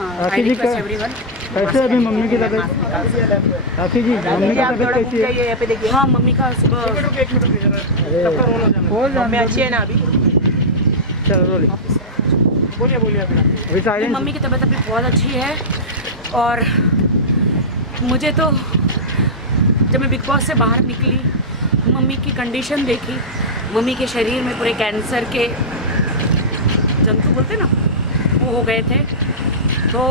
आखिर जी कैसे अभी मम्मी की तबीयत? आखिर जी मम्मी की तबीयत कैसी है? हाँ, मम्मी का सुबह मम्मी अच्छी है ना अभी? चलो बोलिए अभी साइलेंस। मम्मी की तबीयत अभी बहुत अच्छी है। और मुझे तो जब मैं बिग बॉस से बाहर निकली, मम्मी की कंडीशन देखी, मम्मी के शरीर में पूरे कैंसर के जंतु बोलते ना, वो हो गए थे। तो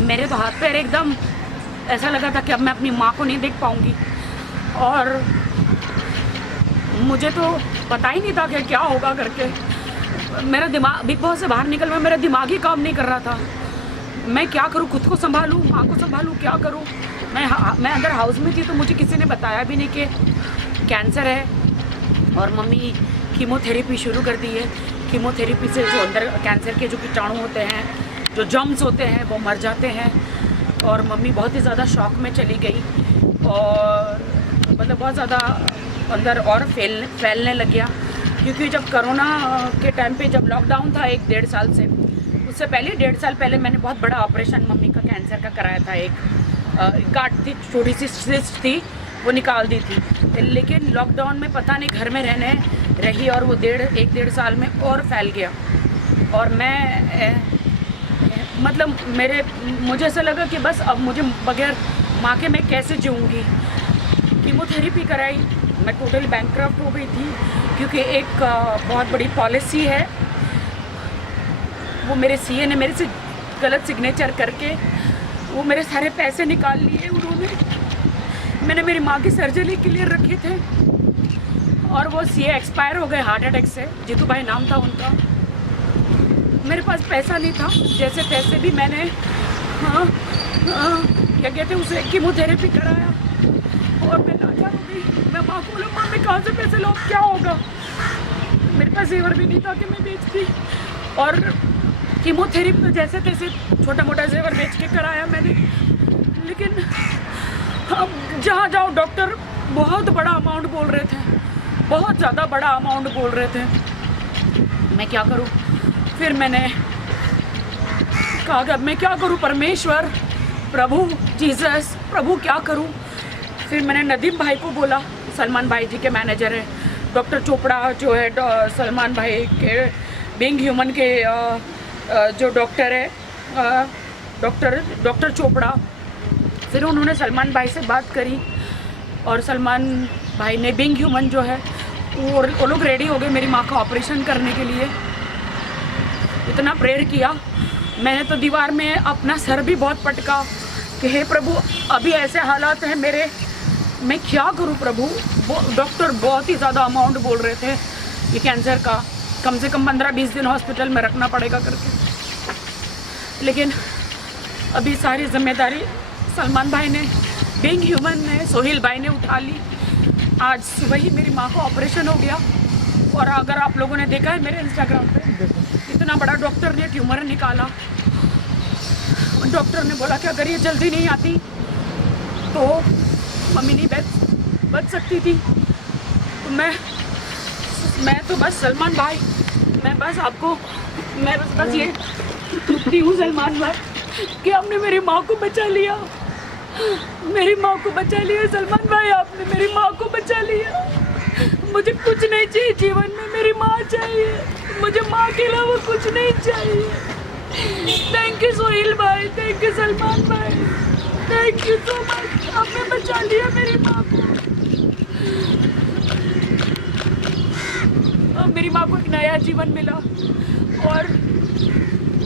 मेरे तो हाथ पैर एकदम ऐसा लगा था कि अब मैं अपनी माँ को नहीं देख पाऊँगी। और मुझे तो पता ही नहीं था कि क्या होगा करके। मेरा दिमाग बिग बॉस से बाहर निकल में मेरा दिमाग ही काम नहीं कर रहा था। मैं क्या करूँ, खुद को संभालूँ, माँ को संभालूँ, क्या करूँ। मैं अंदर हाउस में थी तो मुझे किसी ने बताया भी नहीं कि कैंसर है। और मम्मी कीमोथेरेपी शुरू कर दी है। कीमोथेरेपी से जो अंदर कैंसर के जो कीटाणु होते हैं, जो जर्म्स होते हैं, वो मर जाते हैं। और मम्मी बहुत ही ज़्यादा शॉक में चली गई और मतलब बहुत ज़्यादा अंदर और फैलने लग गया। क्योंकि जब कोरोना के टाइम पे जब लॉकडाउन था 1-1.5 साल से, उससे पहले 1.5 साल पहले मैंने बहुत बड़ा ऑपरेशन मम्मी का कैंसर का कराया था। एक गांठ थी, छोटी सी सिस्ट थी, वो निकाल दी थी। लेकिन लॉकडाउन में पता नहीं घर में रहने रही और वो 1-1.5 साल में और फैल गया। और मैं मतलब मुझे ऐसा लगा कि बस अब मुझे बगैर माँ के मैं कैसे जीऊँगी। कीमोथेरेपी कराई, मैं टोटल बैंकक्रप्ट हो गई थी। क्योंकि एक बहुत बड़ी पॉलिसी है, वो मेरे सीए ने मेरे से गलत सिग्नेचर करके वो मेरे सारे पैसे निकाल लिए उन्होंने। मैंने मेरी माँ की सर्जरी के लिए रखे थे और वो सीए एक्सपायर हो गए हार्ट अटैक से। जीतू भाई नाम था उनका। मेरे पास पैसा नहीं था, जैसे तैसे भी मैंने क्या कहते हैं उसे कीमोथेरेपी कराया। और मैं लाचार हो गई। मैं माँ को बोला, माँ मैं कहाँ से पैसे लाऊं, क्या होगा। मेरे पास जेवर भी नहीं था कि मैं बेचती। और कीमोथेरेपी तो जैसे तैसे छोटा मोटा जेवर बेच के कराया मैंने। लेकिन अब जहाँ जाओ डॉक्टर बहुत बड़ा अमाउंट बोल रहे थे, बहुत ज़्यादा बड़ा अमाउंट बोल रहे थे। मैं क्या करूँ। फिर मैंने कहा कि अब मैं क्या करूँ, परमेश्वर, प्रभु जीसस, प्रभु क्या करूँ। फिर मैंने नदीम भाई को बोला, सलमान भाई जी के मैनेजर है, डॉक्टर चोपड़ा जो है सलमान भाई के बीइंग ह्यूमन के जो डॉक्टर है, डॉक्टर चोपड़ा। फिर उन्होंने सलमान भाई से बात करी और सलमान भाई ने बीइंग ह्यूमन जो है वो लोग रेडी हो गए मेरी माँ का ऑपरेशन करने के लिए। इतना प्रेयर किया मैंने तो दीवार में अपना सर भी बहुत पटका कि हे प्रभु अभी ऐसे हालात हैं मेरे, मैं क्या करूं प्रभु। डॉक्टर बहुत ही ज़्यादा अमाउंट बोल रहे थे ये कैंसर का, कम से कम 15-20 दिन हॉस्पिटल में रखना पड़ेगा करके। लेकिन अभी सारी जिम्मेदारी सलमान भाई ने, बीइंग ह्यूमन ने, सोहेल भाई ने उठा ली। आज सुबह ही मेरी माँ का ऑपरेशन हो गया। और अगर आप लोगों ने देखा है मेरे इंस्टाग्राम पे, इतना बड़ा डॉक्टर ने ट्यूमर निकाला। डॉक्टर ने बोला कि अगर ये जल्दी नहीं आती तो मम्मी नहीं बच सकती थी। तो मैं तो बस सलमान भाई, मैं बस आपको मैं बस ये दुखती हूँ सलमान भाई कि आपने मेरी माँ को बचा लिया, मेरी माँ को बचा लिया सलमान भाई, आपने मेरी माँ को बचा लिया। मुझे कुछ नहीं चाहिए जीवन में, मेरी माँ चाहिए मुझे, माँ के अलावा कुछ नहीं चाहिए। थैंक यू सोहेल भाई, थैंक यू सलमान भाई, थैंक यू सो मच, आपने बचा लिया मेरी माँ को। अब मेरी माँ को एक नया जीवन मिला और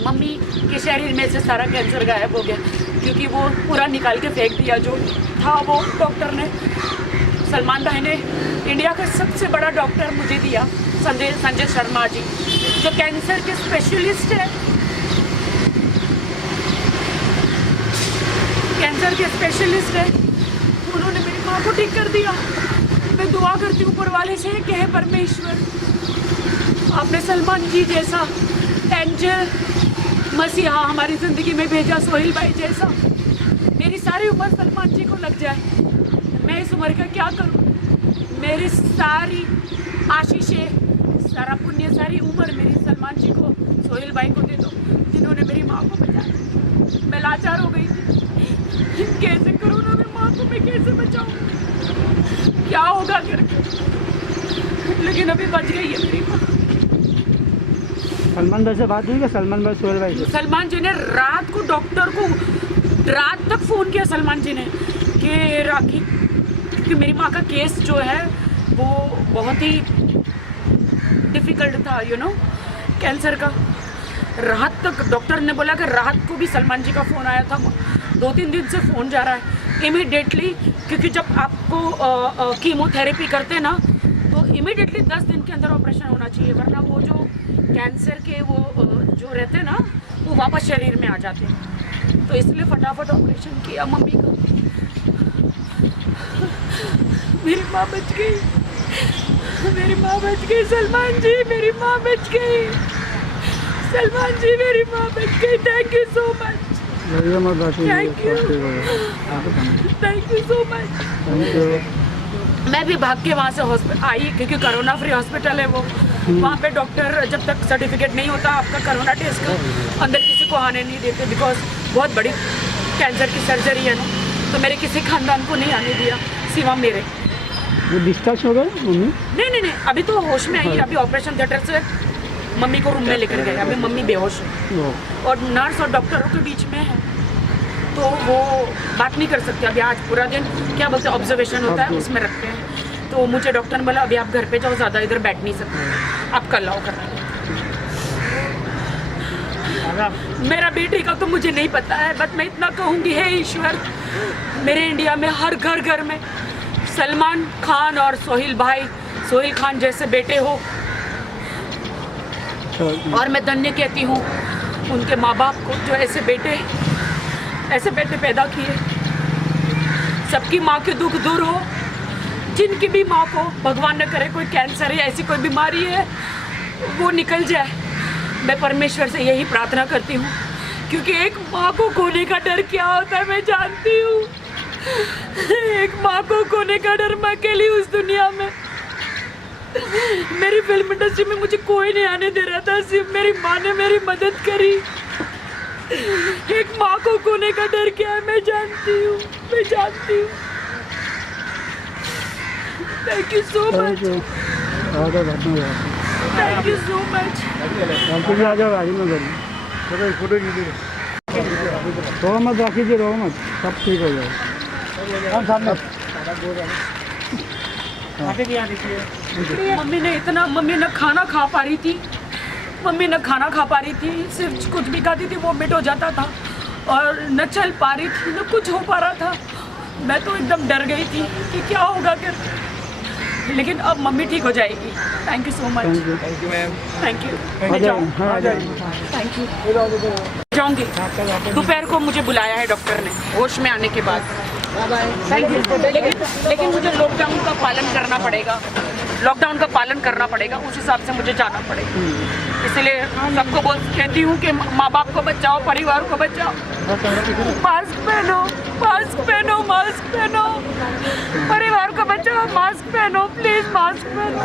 मम्मी के शरीर में से सारा कैंसर गायब हो गया। क्योंकि वो पूरा निकाल के फेंक दिया जो था, वो डॉक्टर ने, सलमान भाई ने, इंडिया का सबसे बड़ा डॉक्टर मुझे दिया, संजय शर्मा जी, जो कैंसर के स्पेशलिस्ट है, कैंसर के स्पेशलिस्ट है। उन्होंने मेरी माँ को ठीक कर दिया। मैं दुआ करती हूँ ऊपर वाले से कि हे परमेश्वर, आपने सलमान जी जैसा एंजल मसीहा हमारी ज़िंदगी में भेजा, सोहेल भाई जैसा। मेरी सारी उम्र सलमान जी को लग जाए, मैं इस उम्र का क्या करूँ। मेरी सारी आशीषें, सारा पुण्य, सारी उम्र मेरी सलमान जी को, सोहेल भाई को दे दो, जिन्होंने मेरी माँ को बचाया। लाचार हो गई थी, कैसे कोरोना में माँ को मैं कैसे बचाऊँ, क्या होगा करके, लेकिन अभी बच गई है मेरी माँ। सलमान भाई से बात हुई क्या? सलमान भाई, सोहेल भाई से? सलमान जी ने रात को डॉक्टर को रात तक फ़ोन किया सलमान जी ने कि राखी, क्योंकि मेरी माँ का केस जो है वो बहुत ही डिफ़िकल्ट था, यू नो, कैंसर का। रात तक डॉक्टर ने बोला कि रात को भी सलमान जी का फ़ोन आया था, 2-3 दिन से फ़ोन जा रहा है इमीडिएटली, क्योंकि जब आपको कीमोथेरेपी करते हैं ना तो इमीडिएटली 10 दिन के अंदर ऑपरेशन होना चाहिए, वरना वो जो कैंसर के वो जो रहते हैं ना वो वापस शरीर में आ जाते हैं। तो इसलिए फटाफट ऑपरेशन किया मम्मी का। मेरी माँ बच गई, मेरी माँ बच गई, सलमान जी मेरी माँ बच गई, सलमान जी मेरी माँ बच गई। Thank you so much, thank you, thank you so much. मैं भी भाग के वहाँ से हॉस्पिटल आई, क्योंकि कोरोना फ्री हॉस्पिटल है वो। वहाँ पे डॉक्टर जब तक सर्टिफिकेट नहीं होता आपका कोरोना टेस्ट का, अंदर किसी को आने नहीं देते, बिकॉज बहुत बड़ी कैंसर की सर्जरी है ना, तो मेरे किसी खानदान को नहीं आने दिया सिवा मेरे। वो डिस्चार्ज हो गए मम्मी? नहीं, अभी तो होश में आई है। अभी ऑपरेशन थिएटर से मम्मी को रूम में लेकर गए, अभी मम्मी बेहोश है और नर्स और डॉक्टरों के बीच में है, तो वो बात नहीं कर सकते अभी। आज पूरा दिन क्या बोलते हैं ऑब्जर्वेशन होता है, उसमें रखते हैं। तो मुझे डॉक्टर ने बोला अभी आप घर पे जाओ, ज़्यादा इधर बैठ नहीं सकते, आप कल आओ करना। मेरा बेटे का तो मुझे नहीं पता है, बट मैं इतना कहूँगी, हे ईश्वर, मेरे इंडिया में हर घर में सलमान खान और सोहेल खान जैसे बेटे हो, और मैं धन्य कहती हूँ उनके माँ बाप को जो ऐसे बेटे पैदा किए। सबकी माँ के दुख दूर हो, जिनकी भी माँ को भगवान न करे कोई कैंसर या ऐसी कोई बीमारी है वो निकल जाए। मैं परमेश्वर से यही प्रार्थना करती हूँ, क्योंकि एक माँ को खोने का डर क्या होता है मैं जानती हूँ। एक माँ को खोने का डर, मैं अकेली उस दुनिया में। मेरी फिल्म इंडस्ट्री में मुझे कोई नहीं आने दे रहा था, सिर्फ मेरी माँ ने मेरी मदद करी। एक माँ को खोने का डर क्या है मैं जानती हूँ। Thank you so much, thank you so much. आ जाओ गाड़ी में, फोटो रो मत राखी जी, रो मत, सब ठीक हो जाए। मम्मी न खाना खा पा रही थी, सिर्फ कुछ भी खाती थी वोमिट हो जाता था, और न चल पा रही थी, न कुछ हो पा रहा था। मैं तो एकदम डर गई थी कि क्या होगा कर, लेकिन अब मम्मी ठीक हो जाएगी। Thank you so much, thank you ma'am, thank you. मैं थैंक यू जाऊँगी। दोपहर को मुझे बुलाया है डॉक्टर ने, होश में आने के बाद। Thank you. लेकिन मुझे लॉकडाउन का पालन करना पड़ेगा, उस हिसाब से मुझे जाना पड़ेगा। इसलिए सबको कहती हूँ कि माँ बाप को बचाओ, परिवार को बचाओ, मास्क पहनो, परिवार को बचाओ, मास्क पहनो, प्लीज मास्क पहनो।